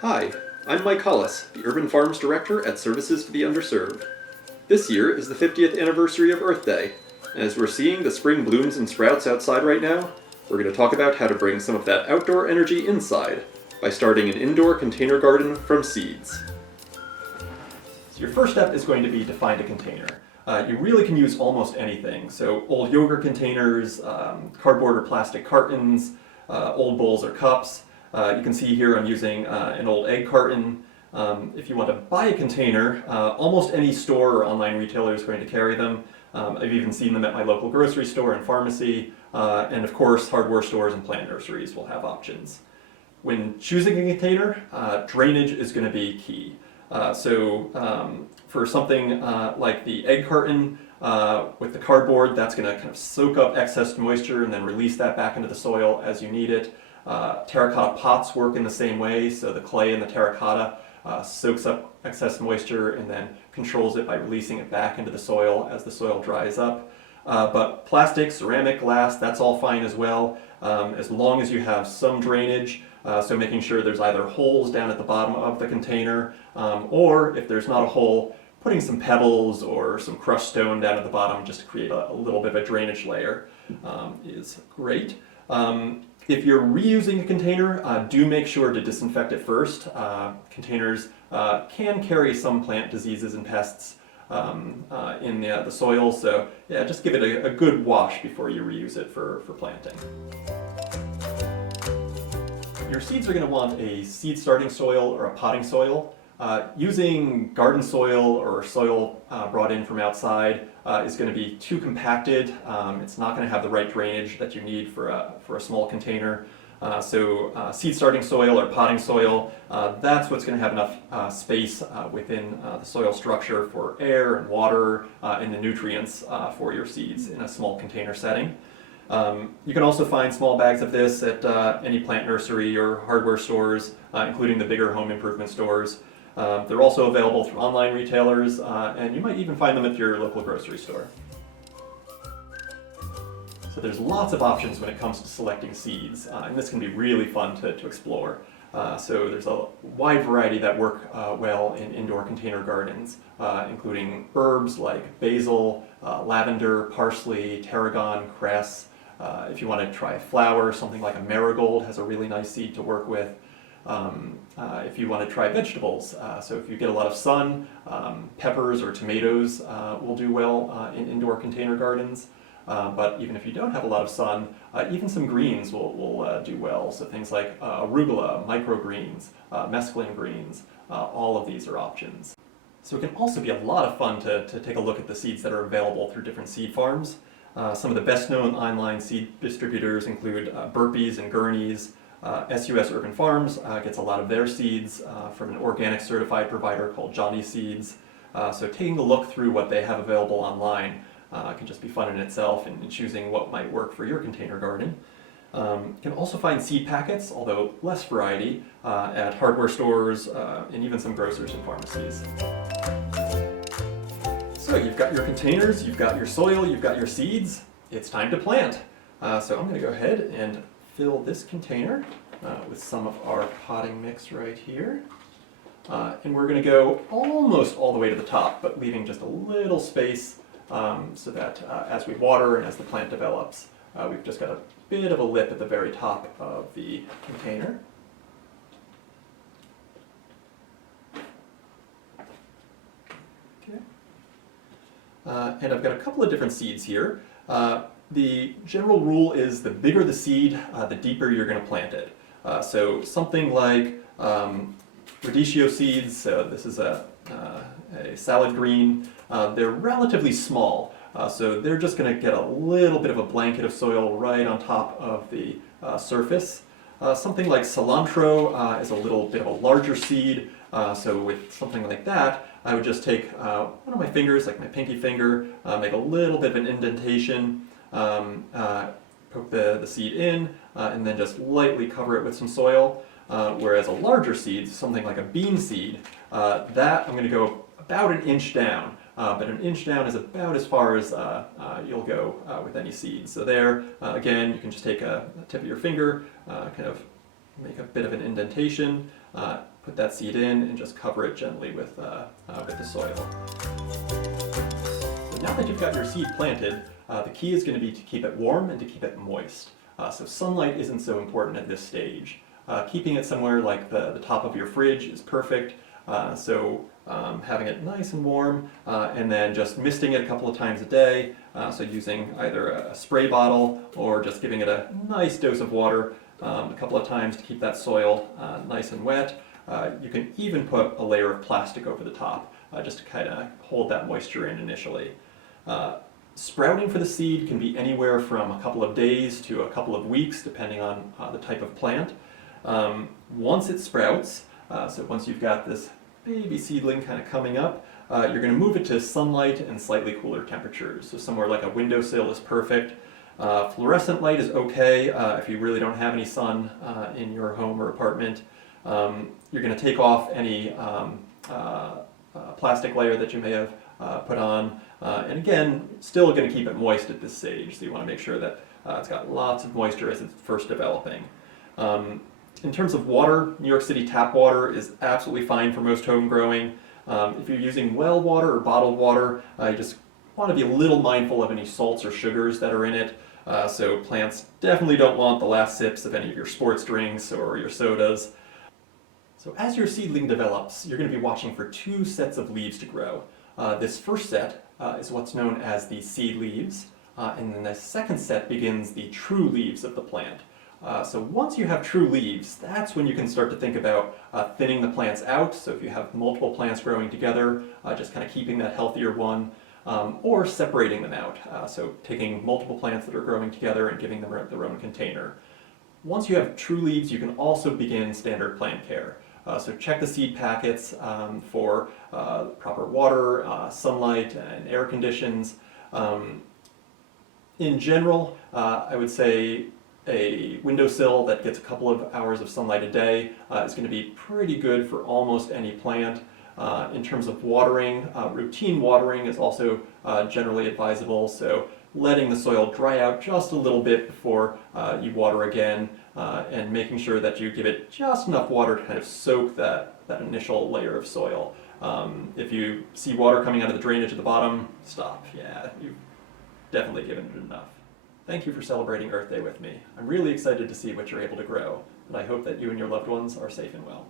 Hi, I'm Mike Hollis, the Urban Farms Director at Services for the Underserved. This year is the 50th anniversary of Earth Day, and as we're seeing the spring blooms and sprouts outside right now, we're going to talk about how to bring some of that outdoor energy inside by starting an indoor container garden from seeds. So your first step is going to be to find a container. You really can use almost anything, so old yogurt containers, cardboard or plastic cartons, old bowls or cups. You can see here I'm using an old egg carton. If you want to buy a container, almost any store or online retailer is going to carry them. I've even seen them at my local grocery store and pharmacy, and of course hardware stores and plant nurseries will have options. When choosing a container, drainage is going to be key. For something like the egg carton with the cardboard, that's going to kind of soak up excess moisture and then release that back into the soil as you need it. Terracotta pots work in the same way, so the clay in the terracotta soaks up excess moisture and then controls it by releasing it back into the soil as the soil dries up. But plastic, ceramic, glass, that's all fine as well, as long as you have some drainage. So making sure there's either holes down at the bottom of the container, or if there's not a hole, putting some pebbles or some crushed stone down at the bottom just to create a little bit of a drainage layer is great. If you're reusing a container, do make sure to disinfect it first. Containers can carry some plant diseases and pests in the soil, so yeah, just give it a good wash before you reuse it for planting. Your seeds are going to want a seed starting soil or a potting soil. Using garden soil or soil brought in from outside is going to be too compacted. It's not going to have the right drainage that you need for a small container. Seed starting soil or potting soil, that's what's going to have enough space within the soil structure for air and water and the nutrients for your seeds in a small container setting. You can also find small bags of this at any plant nursery or hardware stores, including the bigger home improvement stores. They're also available through online retailers, and you might even find them at your local grocery store. So there's lots of options when it comes to selecting seeds, and this can be really fun to explore. So there's a wide variety that work well in indoor container gardens, including herbs like basil, lavender, parsley, tarragon, cress. If you want to try a flower, something like a marigold has a really nice seed to work with. If you want to try vegetables, so if you get a lot of sun, peppers or tomatoes will do well in indoor container gardens. But even if you don't have a lot of sun, even some greens will do well. So things like arugula, microgreens, mesclun greens, all of these are options. So it can also be a lot of fun to take a look at the seeds that are available through different seed farms. Some of the best known online seed distributors include Burpees and Gurney's. SUS Urban Farms gets a lot of their seeds from an organic certified provider called Johnny Seeds. So taking a look through what they have available online can just be fun in itself in choosing what might work for your container garden. You can also find seed packets, although less variety, at hardware stores and even some grocers and pharmacies. So you've got your containers, you've got your soil, you've got your seeds. It's time to plant. So I'm going to go ahead and fill this container with some of our potting mix right here. And we're going to go almost all the way to the top, but leaving just a little space so that as we water and as the plant develops, we've just got a bit of a lip at the very top of the container. Okay. And I've got a couple of different seeds here. The general rule is the bigger the seed, the deeper you're going to plant it. So something like radicchio seeds, so this is a salad green, they're relatively small. So they're just going to get a little bit of a blanket of soil right on top of the surface. Something like cilantro is a little bit of a larger seed. So with something like that, I would just take one of my fingers, like my pinky finger, make a little bit of an indentation, poke the seed in, and then just lightly cover it with some soil. Whereas a larger seed, something like a bean seed, that I'm going to go about an inch down. But an inch down is about as far as you'll go with any seed. So there, again, you can just take a tip of your finger, kind of make a bit of an indentation, put that seed in and just cover it gently with the soil. So now that you've got your seed planted, the key is going to be to keep it warm and to keep it moist. So sunlight isn't so important at this stage. Keeping it somewhere like the top of your fridge is perfect. Having it nice and warm, and then just misting it a couple of times a day. So using either a spray bottle or just giving it a nice dose of water a couple of times to keep that soil nice and wet. You can even put a layer of plastic over the top just to kind of hold that moisture in initially. Sprouting for the seed can be anywhere from a couple of days to a couple of weeks, depending on the type of plant. Once it sprouts, so once you've got this baby seedling kind of coming up, you're going to move it to sunlight and slightly cooler temperatures. So somewhere like a windowsill is perfect. Fluorescent light is okay if you really don't have any sun in your home or apartment. You're going to take off any plastic layer that you may have put on. And again, still going to keep it moist at this stage. So you want to make sure that it's got lots of moisture as it's first developing. In terms of water, New York City tap water is absolutely fine for most home growing. If you're using well water or bottled water, you just want to be a little mindful of any salts or sugars that are in it. So plants definitely don't want the last sips of any of your sports drinks or your sodas. So as your seedling develops, you're going to be watching for two sets of leaves to grow. This first set is what's known as the seed leaves, and then the second set begins the true leaves of the plant. So once you have true leaves, that's when you can start to think about thinning the plants out. So if you have multiple plants growing together, just kind of keeping that healthier one, or separating them out. So taking multiple plants that are growing together and giving them their own container. Once you have true leaves, you can also begin standard plant care. So check the seed packets for proper water, sunlight, and air conditions. In general, I would say a windowsill that gets a couple of hours of sunlight a day is going to be pretty good for almost any plant. In terms of watering, routine watering is also generally advisable, so letting the soil dry out just a little bit before you water again, and making sure that you give it just enough water to kind of soak that initial layer of soil. If you see water coming out of the drainage at the bottom, stop. Yeah, you've definitely given it enough. Thank you for celebrating Earth Day with me. I'm really excited to see what you're able to grow, and I hope that you and your loved ones are safe and well.